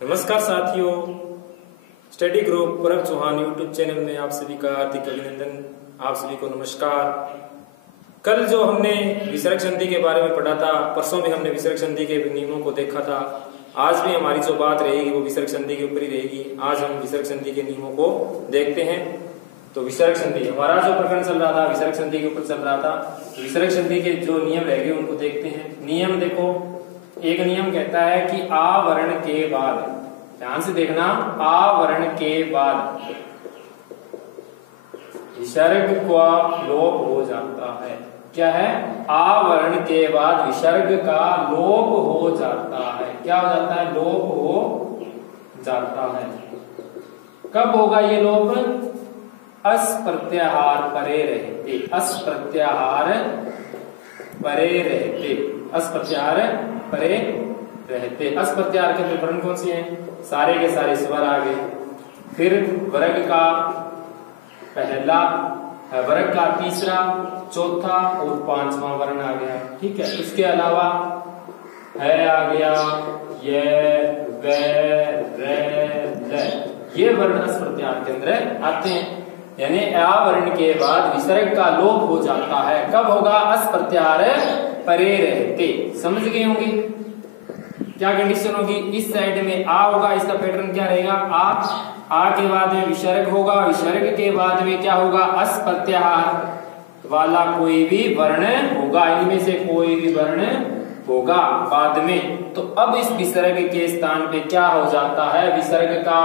नमस्कार साथियों, study group परब चौहान यूट्यूब चैनल में आप सभी का हार्दिक अभिनंदन। आप सभी को नमस्कार। कल जो हमने विसर्ग संधि के बारे में पढ़ा था, परसों में हमने विसर्ग संधि के नियमों को देखा था। आज भी हमारी जो बात रहेगी वो विसर्ग संधि के ऊपर ही रहेगी। आज हम विसर्ग संधि के नियमों को देखते हैं। तो विसर्ग संधि हमारा जो प्रकरण चल रहा था विसर्ग संधि के ऊपर चल रहा था। विसर्ग संधि के जो नियम रह गए उनको देखते हैं। नियम देखो, एक नियम कहता है कि आवरण के बाद, ध्यान से देखना, आवरण के बाद विसर्ग का लोप हो जाता है। क्या है? आवरण के बाद विसर्ग का लोप हो जाता है। क्या हो जाता है? लोप हो जाता है। कब होगा ये लोप? अस प्रत्याहार परे रहते। अस प्रत्याहार परे रहते। अस प्रत्याहार परे रहते। अस प्रत्याहार के विवरण कौन से हैं? सारे के सारे स्वर आ गए। फिर वर्ग का पहला, वर्ग का तीसरा, चौथा और पांचवा वर्ण आ गया। ठीक है। इसके अलावा है आ गया ये, वे, रे, ल। ये वर्ण अस प्रत्याहार के अंदर आते हैं। यानी आ वर्ण के बाद विसर्ग का लोप हो जाता है। कब होगा? अस प्रत्याहार परे रहते। समझ गए होंगे क्या कंडीशन होगी? इस साइड में आ होगा, इसका पैटर्न क्या रहेगा? आ के बाद में विसर्ग होगा, विसर्ग के बाद में क्या होगा? अस प्रत्याहार वाला कोई भी वर्ण होगा। इनमें से कोई भी वर्ण होगा बाद में। तो अब इस विसर्ग के स्थान पे क्या हो जाता है? विसर्ग का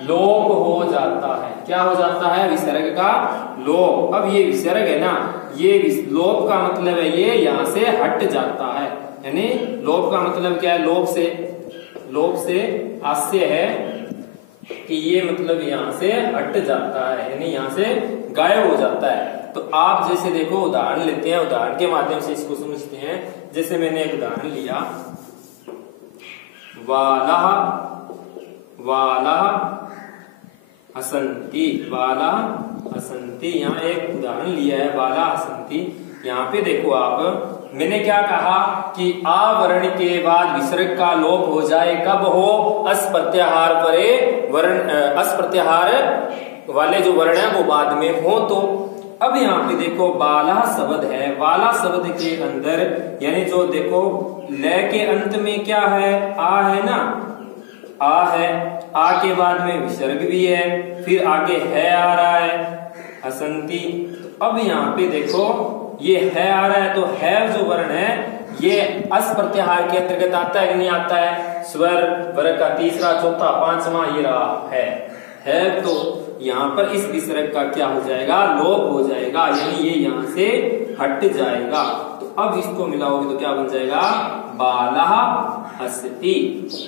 लोप हो जाता है। क्या हो जाता है? विसर्ग का लोप। अब ये विसर्ग है ना, ये लोप का मतलब है ये यहां से हट जाता है। यानी लोप का मतलब क्या है? लोप से आशय है कि ये मतलब यहां से हट जाता है, यानी यहां से गायब हो जाता है। तो आप जैसे देखो, उदाहरण लेते हैं, उदाहरण के माध्यम से इसको समझते हैं। जैसे मैंने एक उदाहरण लिया, वाला वाला हसंती, वाला हसंती। यहाँ एक उदाहरण लिया है, वाला हसंती। यहाँ पे देखो आप, मैंने क्या कहा कि आवरण के बाद विसर्ग का लोप हो जाए। कब हो? अस प्रत्याहार परे वर्ण, अस प्रत्याहार वाले जो वर्ण है वो बाद में हो। तो अब यहाँ पे देखो, बाला शब्द है। बाला शब्द के अंदर यानी जो देखो, ल के अंत में क्या है? आ है ना, आ है। आ के बाद में विसर्ग भी है, फिर आगे है आ रहा है, हसंती। तो अब यहाँ पे देखो, ये है आ रहा है, तो है जो वर्ण है ये अस प्रत्याहार के अंतर्गत आता है कि नहीं आता है? स्वर, वर्ग का तीसरा, चौथा, पांचवा, ये रहा है। तो यहाँ पर इस विसर्ग का क्या हो जाएगा? लोप हो जाएगा, यानी ये यहाँ से हट जाएगा। तो अब इसको मिलाओगे तो क्या बन जाएगा? बाला हसती,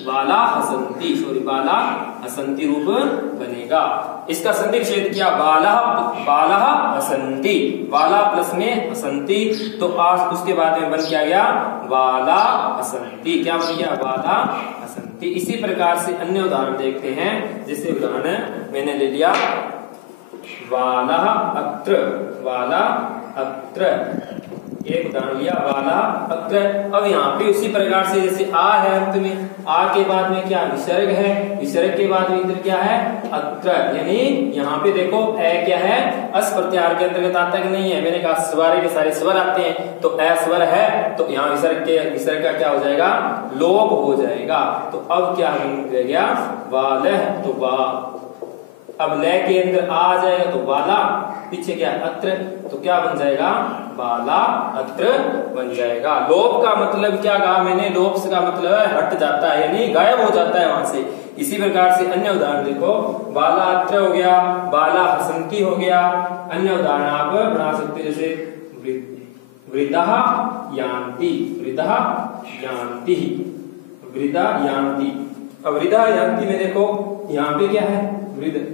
बाला हसंती, सॉरी, बाला हसंती रूप बनेगा। इसका संधि विच्छेद किया, बाला बाला हसंती, बाला प्लस में हसंती। तो आज उसके बाद में बन क्या गया? बाला हसंती। क्या बन गया? बाला हसंती। इसी प्रकार से अन्य उदाहरण देखते हैं। जैसे उदाहरण मैंने ले लिया, वाला अत्र, वाला अत्र। एक उदाहरण लिया, वाला अत्र। अब यहाँ पे उसी प्रकार से जैसे आ है अंत में, आ के बाद में क्या? विसर्ग है, विसर्ग के बाद में इधर क्या है? अत्र। यानी यहाँ पे देखो, ए क्या है? अस प्रत्याहार के अंतर्गत आता कि नहीं है? मैंने कहा सारे के सारे स्वर आते हैं, तो ए स्वर है, तो यहाँ विसर्ग का क्या हो जाएगा? लोप हो जाएगा। तो अब क्या रह गया? वालह, तो वा। अब ल के अंदर आ जाएगा तो वाला, पीछे क्या? अत्र। तो क्या बन जाएगा? बाला अत्र बन जाएगा। लोप का मतलब क्या कहा मैंने? लोप का मतलब है हट जाता है, यानी गायब हो जाता है वहां से। इसी प्रकार से अन्य उदाहरण देखो, बाला अत्र हो गया, बाला हसंती हो गया। अन्य उदाहरण आप बना सकते, जैसे वृद्धा यान्ति, वृद्धा यान्ति, वृद्धा यान्ति। अब वृद्धा यान्ति में देखो, यहाँ पे क्या है? वृद्ध।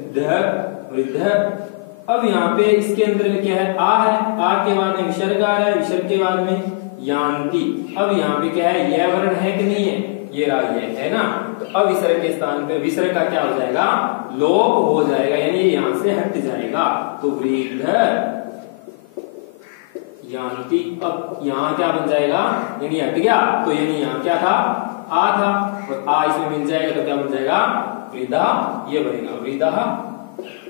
अब यहाँ पे इसके अंदर में क्या है? आ है, आ के बाद में विसर्ग आ रहा है, विसर्ग के बाद में यान्ति। अब यहाँ पे क्या है? यह वर्ण है कि नहीं है? ये रहा, ये है ना। तो अब विसर्ग के स्थान पे विसर्ग का क्या हो जाएगा? लोप हो जाएगा, यानी यहाँ से हट जाएगा। तो वृद्ध यान्ति। अब यहाँ क्या बन जाएगा? यानी हट गया, तो यानी यहाँ क्या था? आ था, और आ इसमें मिल जाएगा तो क्या बन जाएगा? वृदा, ये बनेगा वृदा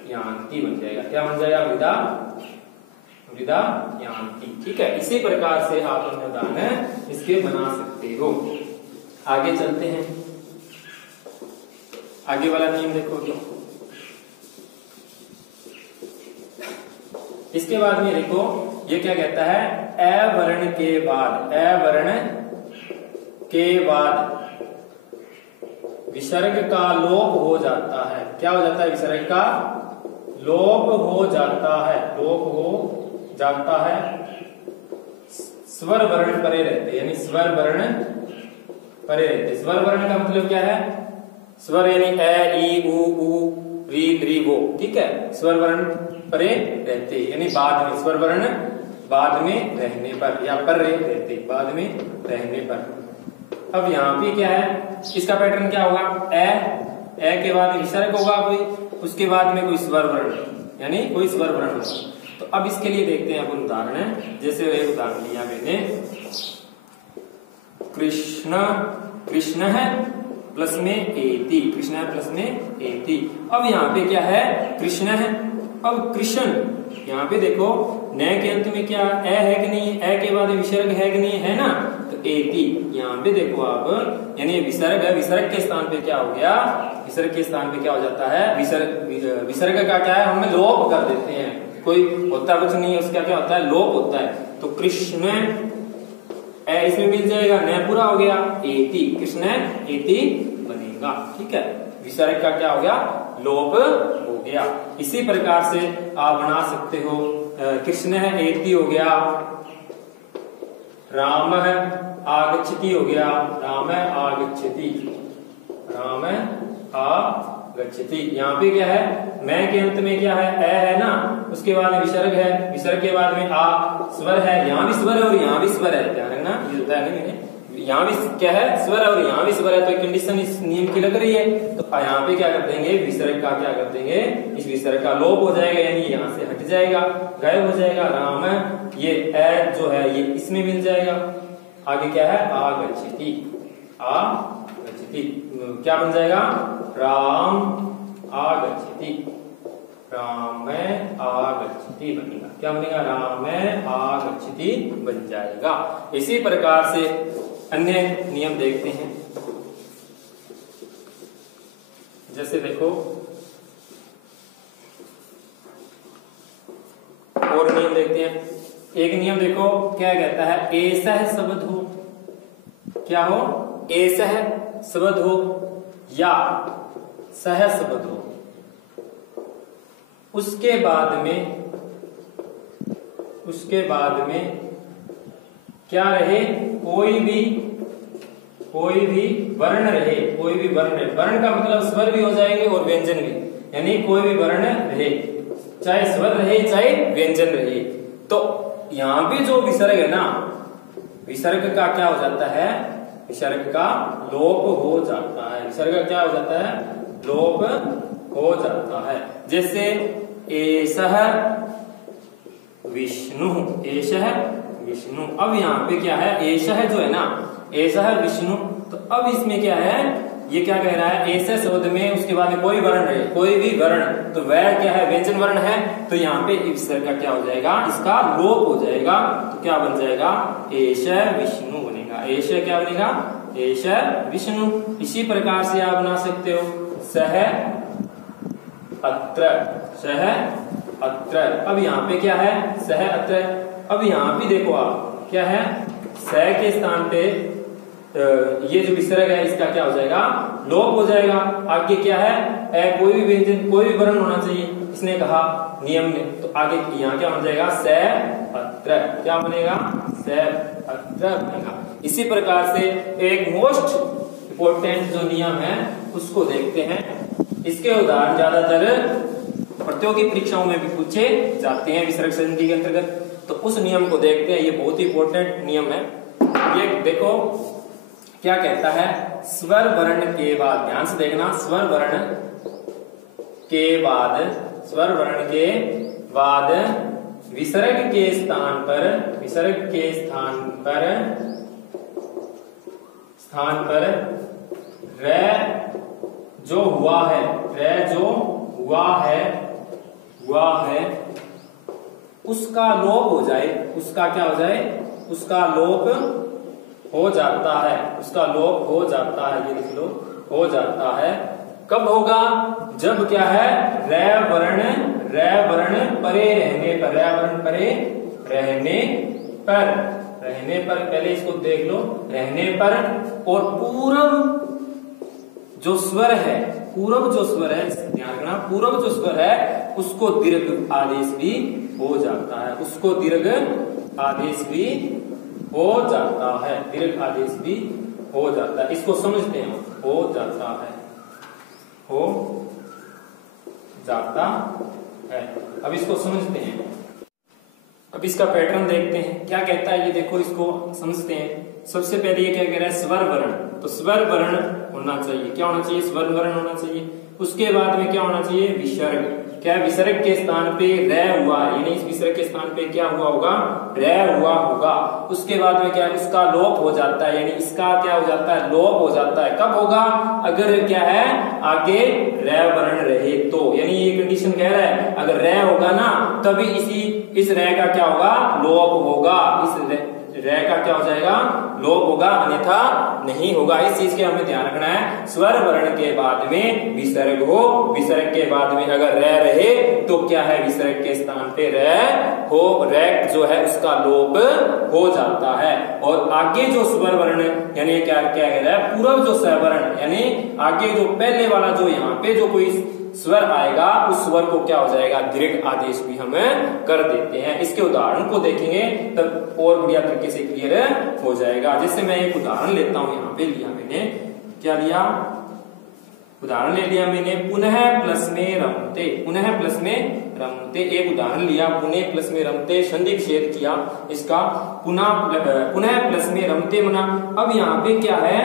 यान्ति बन जाएगा। क्या बन जाएगा? वृदा यान्ति। ठीक है, इसी प्रकार से आप अन्य उदाहरण इसके बना सकते हो। आगे चलते हैं, आगे वाला नियम देखो। इसके बाद में देखो ये क्या कहता है? अ वर्ण के बाद, अ वर्ण के बाद विसर्ग का लोप हो जाता है। क्या हो जाता है? विसर्ग का लोप हो जाता है, लोप हो जाता है। स्वर वर्ण परे रहते, यानी स्वर वर्ण परे रहते। स्वर वर्ण का मतलब क्या है? स्वर यानी ए, ई, उ, री, री, वो। ठीक है, स्वर वर्ण परे रहते, यानी बाद में, स्वर वर्ण बाद में रहने पर, या पर रहते, बाद में रहने पर। अब यहाँ पे क्या है? इसका पैटर्न क्या होगा? ए के बाद विसर्ग होगा कोई, उसके बाद में कोई स्वर वर्ण, यानी कोई स्वर वर्ण होगा। तो अब इसके लिए देखते हैं अपन उदाहरण। जैसे एक उदाहरण लिया मैंने, कृष्ण, कृष्ण है प्लस में एति, कृष्ण है प्लस में एति। अब यहाँ पे क्या है? कृष्ण है। अब कृष्ण, यहाँ पे देखो न के अंत में क्या ए है कि नहीं? ए के बाद विसर्ग है कि नहीं? है ना, तो एति। यहाँ पे देखो आप, यानी विसर्ग है, विसर्ग के स्थान पे क्या हो गया? विसर्ग के स्थान पे क्या हो जाता है? विसर्ग का क्या है? हम लोप कर देते हैं, कोई होता कुछ नहीं है, उसका क्या होता है? लोप होता है। तो कृष्ण ए इसमें मिल जाएगा, न पूरा हो गया, एति, कृष्ण एति बनेगा। ठीक है, विसर्ग का क्या हो गया? लोप हो गया। इसी प्रकार से आप बना सकते हो, कृष्ण है एति हो गया, राम है आगच्छति हो गया, राम आगच्छति, राम आगच्छति। यहाँ पे क्या है? मैं के अंत में क्या है? ए है ना, उसके बाद में विसर्ग है, विसर्ग के बाद में आ, स्वर है, यहाँ भी स्वर है और यहाँ भी स्वर है। ध्यान रखना, ये होता है ना, मैंने यहाँ भी क्या है? स्वर है और यहाँ भी स्वर है, तो कंडीशन इस नियम की लग रही है। तो यहाँ पे क्या कर देंगे? विसर्ग का क्या कर देंगे? इस विसर्ग का लोप हो जाएगा, यानी यहाँ से हट जाएगा, गायब हो जाएगा। राम, ये ए जो है ये इसमें मिल जाएगा। आगे क्या है? आगच्छति, आगच्छति क्या बन जाएगा? राम आगच्छति, राम आगच्छति बनेगा। क्या बनेगा? राम आगच्छति बन जाएगा। इसी प्रकार से अन्य नियम देखते हैं। जैसे देखो और नियम देखते हैं। एक नियम देखो क्या कहता है? एसह शब्द हो, क्या हो? एसह शब्द हो या सह शब्द हो, उसके बाद में क्या रहे? कोई भी वर्ण रहे, कोई भी वर्ण रहे। वर्ण का मतलब स्वर भी हो जाएंगे और व्यंजन भी, यानी कोई भी वर्ण रहे, चाहे स्वर रहे चाहे व्यंजन रहे। तो यहाँ पे जो विसर्ग है ना, विसर्ग का क्या हो जाता है? विसर्ग का लोप हो जाता है। विसर्ग का क्या हो जाता है? लोप हो जाता है। जैसे एषः विष्णु, एषः विष्णु। अब यहाँ पे क्या है? एषः जो है ना, एषः विष्णु। तो अब इसमें क्या है? ये क्या कह रहा है? ऐसे शब्द में उसके बाद में कोई वर्ण रहे, कोई भी वर्ण, तो वह क्या है? व्यंजन वर्ण है। तो यहाँ पे विसर्ग का क्या हो जाएगा? इसका लोप हो जाएगा। तो क्या बन जाएगा? एष विष्णु बनेगा। एष क्या बनेगा? एष विष्णु। इसी प्रकार से आप बना सकते हो सह अत्र, सह अत्र। अब यहाँ पे क्या है? सह अत्र। अब यहाँ पे देखो आप क्या है? सह के स्थान पे ये जो विसर्ग है इसका क्या हो जाएगा? लोप हो जाएगा। आगे क्या है? कोई भी व्यंजन, कोई भी वर्ण होना चाहिए, इसने कहा नियम में। तो आगे यहाँ क्या बन जाएगा? स अत्र। क्या बनेगा? स अत्र बनेगा। इसी प्रकार से एक मोस्ट इंपोर्टेंट जो नियम है उसको देखते हैं। इसके उदाहरण ज्यादातर प्रतियोगी परीक्षाओं में भी पूछे जाते हैं विसर्ग संधि के अंतर्गत। तो उस नियम को देखते हैं, ये बहुत ही इंपोर्टेंट नियम है। ये देखो क्या कहता है? स्वर वर्ण के बाद, ध्यान से देखना, स्वर वर्ण के बाद, स्वर वर्ण के बाद विसर्ग के स्थान पर, विसर्ग के स्थान स्थान पर रे जो हुआ है, रे जो हुआ है उसका लोप हो जाए, उसका क्या हो जाए, उसका लोप हो जाता है, उसका लोप हो जाता है, ये लिख लो, हो जाता है। कब होगा, जब क्या है, रे वर्ण परे रहने पर, रे वर्ण परे रहने पर, पहले इसको देख लो, रहने पर, और पूर्व जो स्वर है, पूर्व जो स्वर है, ध्यान रखना, पूर्व जो स्वर है उसको दीर्घ आदेश भी हो जाता है, उसको दीर्घ आदेश भी हो जाता है, दीर्घ आदेश भी हो जाता है। इसको समझते हैं, हो जाता है, हो जाता है। अब इसको समझते हैं, अब इसका पैटर्न देखते हैं क्या कहता है, ये देखो, इसको समझते हैं। सबसे पहले ये क्या कह रहा है, स्वर वर्ण, तो स्वर वर्ण होना चाहिए, क्या होना चाहिए, स्वर वर्ण होना चाहिए। उसके बाद में क्या होना चाहिए, विसर्ग, क्या विसर्ग के स्थान पे रे हुआ है, यानी इस विसर्ग के स्थान पे क्या हुआ होगा, रे हुआ होगा। उसके बाद में क्या है, उसका लोप हो जाता है, यानी इसका क्या हो जाता है, लोप हो जाता है। कब होगा, अगर क्या है, आगे रे वर्ण रहे तो, यानी ये कंडीशन कह रहा है अगर रे होगा ना तभी इस रे का क्या होगा, लोप होगा, इस रे का क्या हो जाएगा, लोप होगा, अन्यथा नहीं होगा। इस चीज के हमें ध्यान रखना है। स्वर वर्ण के बाद में विसर्ग हो, विसर्ग के बाद में अगर रे रहे तो क्या है, विसर्ग के स्थान पे रे हो, रे जो है उसका लोप हो जाता है। और आगे जो स्वर वर्ण यानी क्या क्या कह रहा है, पूर्व जो स्वर्ण यानी आगे जो पहले वाला जो यहाँ पे जो कोई स्वर आएगा उस स्वर को क्या हो जाएगा, दीर्घ आदेश भी हम कर देते हैं। इसके उदाहरण को देखेंगे तब और बढ़िया तरीके से क्लियर हो जाएगा। जैसे मैं एक उदाहरण लेता हूं, यहाँ पे लिया मैंने, क्या लिया, उदाहरण ले लिया मैंने, पुनः प्लस में रमते, पुनः प्लस में रमते, एक उदाहरण लिया, पुनः प्लस में रमते, संधि विच्छेद किया इसका, पुनः प्लस में रमते मना। अब यहाँ पे क्या है,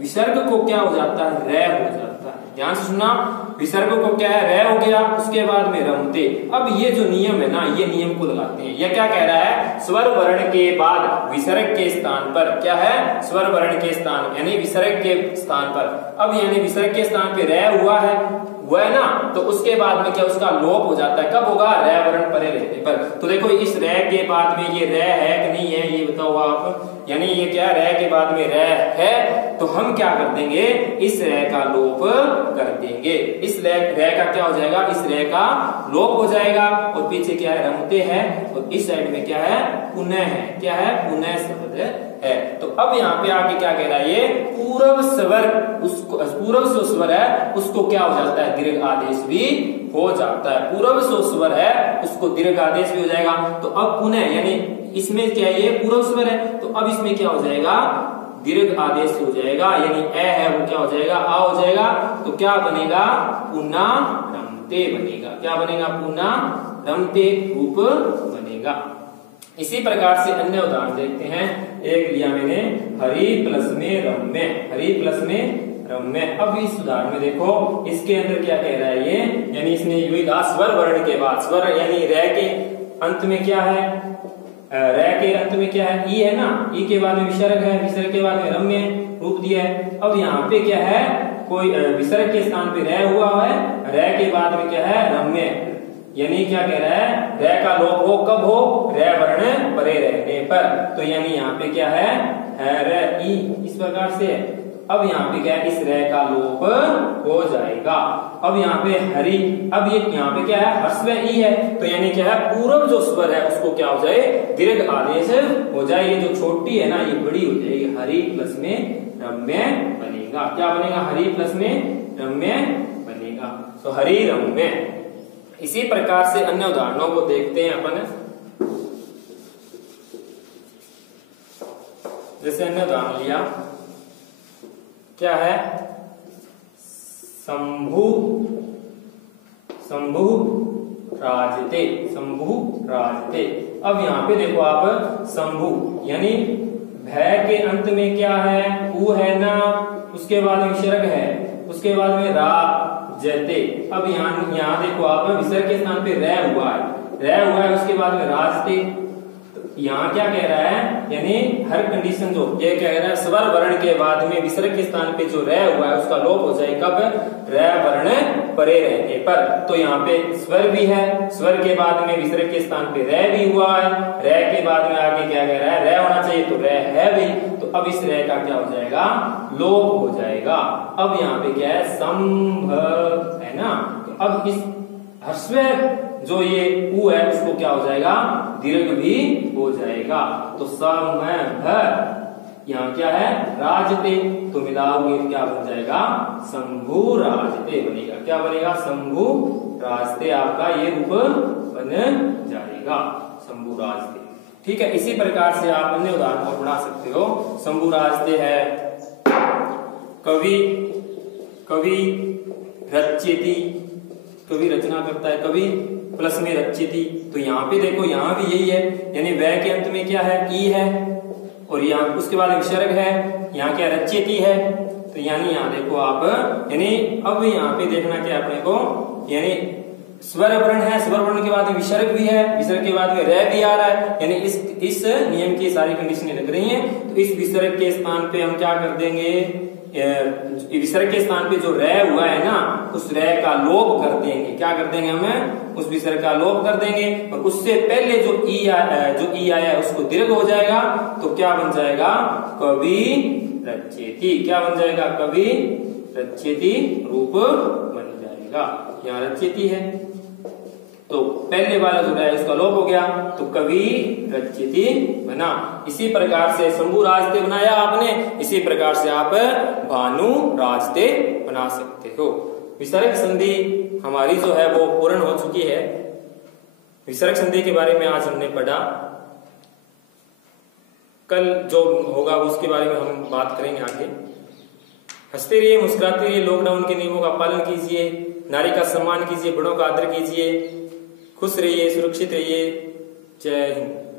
विसर्ग को क्या हो जाता है, रे हो जाता है। ध्यान से सुनना, विसर्ग को क्या है, रे हो गया, उसके बाद में रमते। अब ये जो नियम है ना, ये नियम को लगाते हैं। यह क्या कह रहा है, स्वर वर्ण के बाद विसर्ग के स्थान पर क्या है, स्वर वर्ण के स्थान यानी विसर्ग के स्थान पर, अब यानी विसर्ग के स्थान पे रे हुआ है ना, तो उसके बाद में क्या उसका लोप हो जाता है। कब होगा, रे वर्ण परे रहने पर। तो देखो इस रे के बाद में ये रे है कि नहीं है, ये बताओ आप, यानी ये क्या रे के बाद में रे है, तो हम क्या कर देंगे, इस रे का लोप कर देंगे। इस रे का क्या हो जाएगा, इस रे का लोप हो जाएगा। और पीछे क्या है, रमते है, और इस साइड में क्या है, पुनः है, क्या है, पुनः शब्द है। तो अब यहाँ पे आगे क्या कह रहा है, ये पूर्व स्वर, उसको पूर्व जो स्वर है उसको क्या हो जाता है, दीर्घ आदेश भी हो जाता है। पूर्व जो स्वर है उसको दीर्घ आदेश भी हो जाएगा। तो अब पुनः यानी इसमें क्या है, ये पूर्व स्वर है, तो अब इसमें क्या हो जाएगा, दीर्घ आदेश हो जाएगा, यानी ए है वो क्या हो जाएगा, आ हो जाएगा। तो क्या बनेगा, पुनः रमते बनेगा, क्या बनेगा, पुनः रमते रूप बनेगा। इसी प्रकार से अन्य उदाहरण देखते हैं। एक लिया मैंने, हरि प्लस में रम्य, हरि प्लस में रम्य। अब इस उदाहरण में देखो, इसके अंदर क्या कह रहा है ये, यानी इसने यूं कहा, स्वर वर्ण के बाद, स्वर यानी रे के अंत में क्या है, रे के अंत में क्या है, ई है ना, ई के बाद में विसर्ग है, विसर्ग के बाद में रम्य रूप दिया है। अब यहाँ पे क्या है, कोई विसर्ग के स्थान पे रे हुआ है, रे के बाद में क्या है, रम्य, यानी क्या कह रहा है, रे का लोप हो, कब हो, रे वर्ण परे रहने पर। तो यानी यहाँ पे क्या है, रे ई, इस प्रकार से। अब यहाँ पे क्या है, इस रे का लोप हो जाएगा। अब यहाँ पे हरि, अब ये यहाँ पे क्या है, हर्स्व ई है, तो यानी क्या है, पूर्व जो स्वर है उसको क्या हो जाए, दीर्घ आदेश हो जाए। ये जो छोटी है ना ये बड़ी हो जाएगी, हरि प्लस में रम्य बनेगा। क्या बनेगा, हरि प्लस में रम्य बनेगा। तो हरि रम्य। इसी प्रकार से अन्य उदाहरणों को देखते हैं अपन। जैसे अन्य उदाहरण लिया, क्या है, शंभु, शंभु राजते, शंभु राजते। अब यहाँ पे देखो आप, शंभु यानी भय के अंत में क्या है, ऊ है ना, उसके बाद में विसर्ग है, उसके बाद में रा जते। अब यहाँ देखो आप, विसर्ग के स्थान पे रे हुआ है, रे हुआ है, उसके बाद में राजते। तो यहाँ क्या कह रहा है, यानी हर कंडीशन जो ये कह रहा है स्वर वर्ण के बाद में विसर्ग के स्थान पे जो रह हुआ है उसका लोप हो जाए कब, र वर्ण परे रहने पर। तो यहाँ पे स्वर भी है, स्वर के बाद में विसर्ग के स्थान पे रह भी हुआ है, रह के बाद में आगे क्या कह रहा है, रह होना चाहिए तो रह है भी, तो अब इस रह का क्या हो जाएगा, लोप हो जाएगा। अब यहाँ पे क्या है, संभव है ना, तो अब इस ह्रस्व जो ये उ है उसको क्या हो जाएगा, दीर्घ भी हो जाएगा। तो संभव यहाँ क्या है, राजते, तो मिलाओगे क्या बन जाएगा, शंभु राजते बनेगा। क्या बनेगा, शंभु राजते, आपका ये रूप बन जाएगा, शंभु राजते। ठीक है, इसी प्रकार से आप अन्य उदाहरण को बना सकते हो। शंभु राजते है, कवि, कवि रच्यति, कवि रचना करता है, कवि प्लस में रच्यति। तो यहाँ पे देखो, यहाँ भी यही है, यानी वह के अंत में क्या है, ई है, और यहाँ उसके बाद विसर्ग है, यहाँ क्या रच्यति है। तो यानी यहाँ देखो आप, यानी अब यहाँ पे देखना क्या अपने को, यानी स्वर वर्ण है, स्वर वर्ण के बाद में विसर्ग भी है, विसर्ग के बाद में रह भी आ रहा है, यानी इस नियम की सारी कंडीशनें लग रही हैं। तो इस विसर्ग के स्थान पे हम क्या कर देंगे, विसर्ग के स्थान पे जो रह हुआ है ना, उस रह का लोप कर देंगे। क्या कर देंगे, हमें उस विसर्ग का लोप कर देंगे, और उससे पहले जो ई आया है उसको दीर्घ हो जाएगा। तो क्या बन जाएगा, कवि रच्यति। क्या बन जाएगा, कवि रच्यति रूप बन जाएगा। यहाँ रच्यति है तो पहले वाला जो है इसका लोप हो गया, तो कवि रच्यति बना। इसी प्रकार से शंभु राजते बनाया आपने, इसी प्रकार से आप भानु राजते बना सकते हो। विसर्ग संधि हमारी जो है वो पूर्ण हो चुकी है। विसर्ग संधि के बारे में आज हमने पढ़ा, कल जो होगा उसके बारे में हम बात करेंगे आगे। हंसते रहिए, मुस्कुराते रहिए, लॉकडाउन के नियमों का पालन कीजिए, नारी का सम्मान कीजिए, बड़ों का आदर कीजिए, खुश रहिए, सुरक्षित रहिए। जय हिंद।